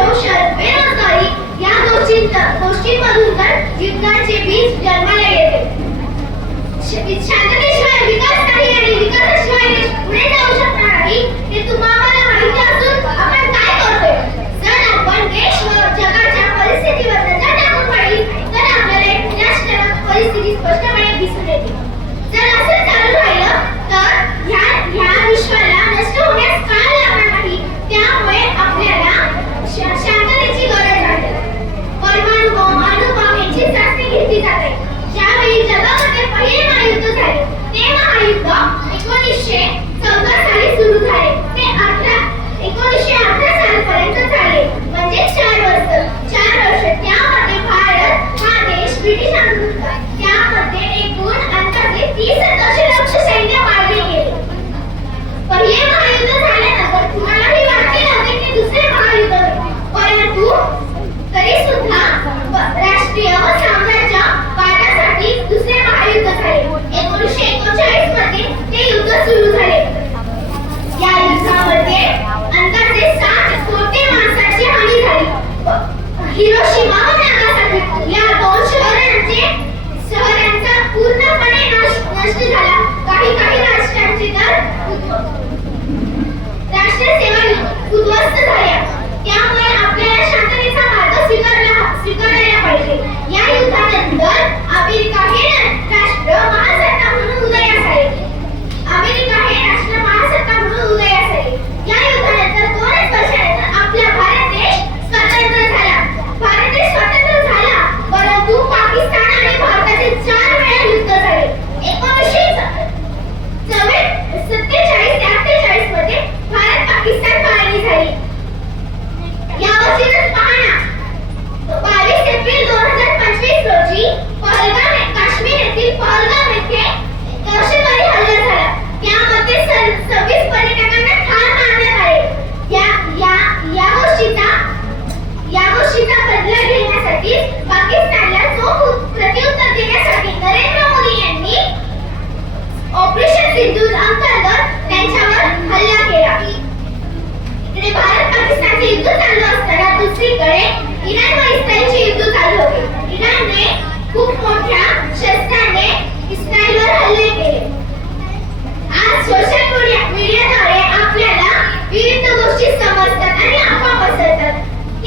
शोषण बेरोजगारी या गोष्टी गोष्टींमधून तर जीवनाचे बीज जन्माला येते. शांततेशिवाय विकास राष्ट्रीय व साम्राज्य वादासाठी दुसरे महायुद्ध झाले. एकोणीसशे एकोणचाळीसमध्ये ते युद्ध सुरू झाले.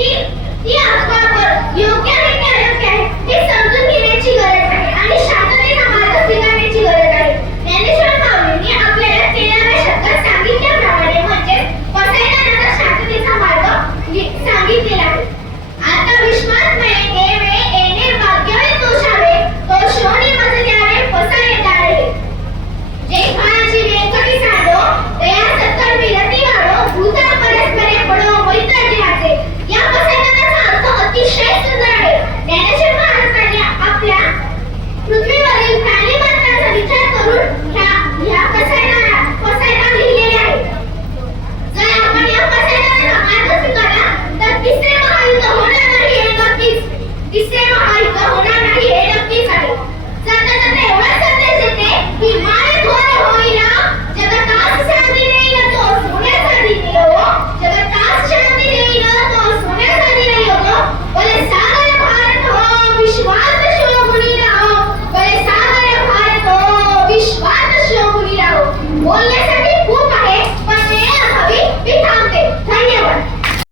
Yeah. महायुद्ध होणार नाही हे नक्कीच आहे. सध्या एवढाच संदेश देते की